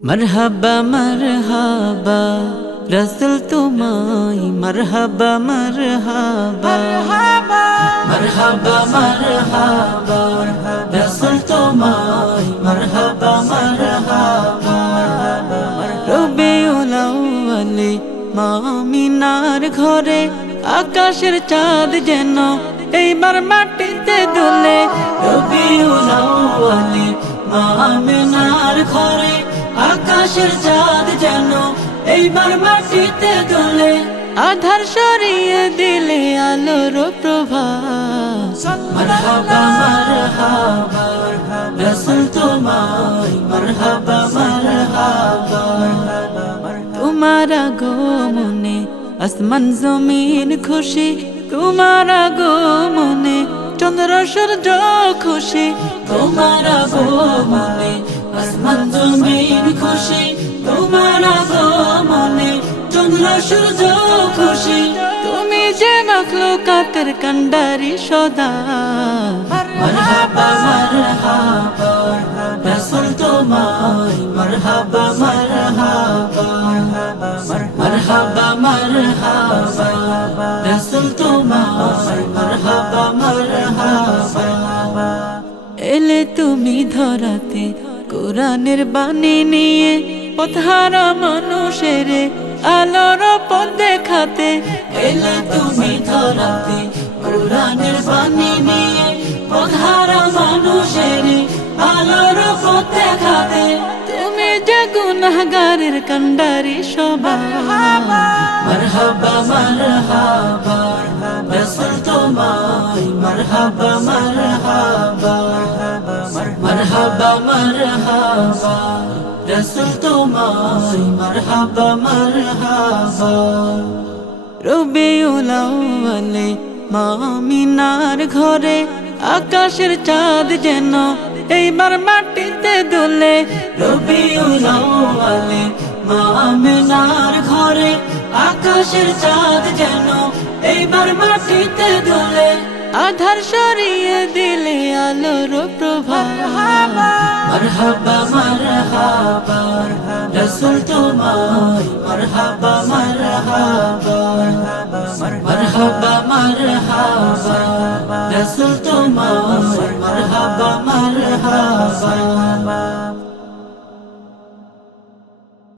मरहबा मरहबा रसूल तुम्हाई मरहबा मरहबा मरहबा मरहबा रसूल तुम्हाई मरहबा मरहबा रबिउल आव्वाले মামিনার ঘরে আকাশের চাঁদ যেন এইবার মাটিতে দোলে রবিউল আউয়ালে মামিনার ঘরে আকাশের চাঁদ যেন এইবার মাটিতে দোলে আধার সরিয়ে দিলে আলোর প্রভা মারহাবা মারহাবা রাসূল তোমায় মারহাবা মারহাবা তোমার আগমনে আসমান জমিন খুশি তোমার আগমনে চন্দ্র সূর্য খুশি তোমার আগমনে আসমান জমিন খুশি তোমার আগমনে চন্দ্র সূর্য খুশি তুমি যে মাখলুকাতের কান্ডারি সদা মারহাবা মারহাবা রাসূল তোমায় মারহাবা মারহাবা মারহাবা মারহাবা রাসূল তোমায় মারহাবা মারহাবা এলে তুমি ধরাতে কোরআনের বাণী নিয়ে পথহারা মানুষের আলোর পথ দেখাতে এলে তুমি ধরাতে কোরআনের বাণী নিয়ে পথহারা মানুষের আলোর পথ দেখাতে তুমি যে গুনাহগারের কান্ডারি সবা মারহাবা মারহাবা রাসূল তোমায় মারহাবা মারহাবা মারহাবা মারহাবা রাসূল তোমায় মারহাবা মারহাবা রবিউল আউয়ালে মামিনার ঘরে আকাশের চাঁদ যেন এইবার মাটিতে দোলে রবিউল আউয়ালে মামিনার ঘরে আকাশের চাঁদ যেন এইবার মাটিতে দোলে আধার সরিয়ে দিলে আলোর প্রভা মারহাবা মারহাবা রাসূল তোমায় মারহাবা মারহাবা মারহাবা মারহাবা রাসূল তোমায় মারহাবা মারহাবা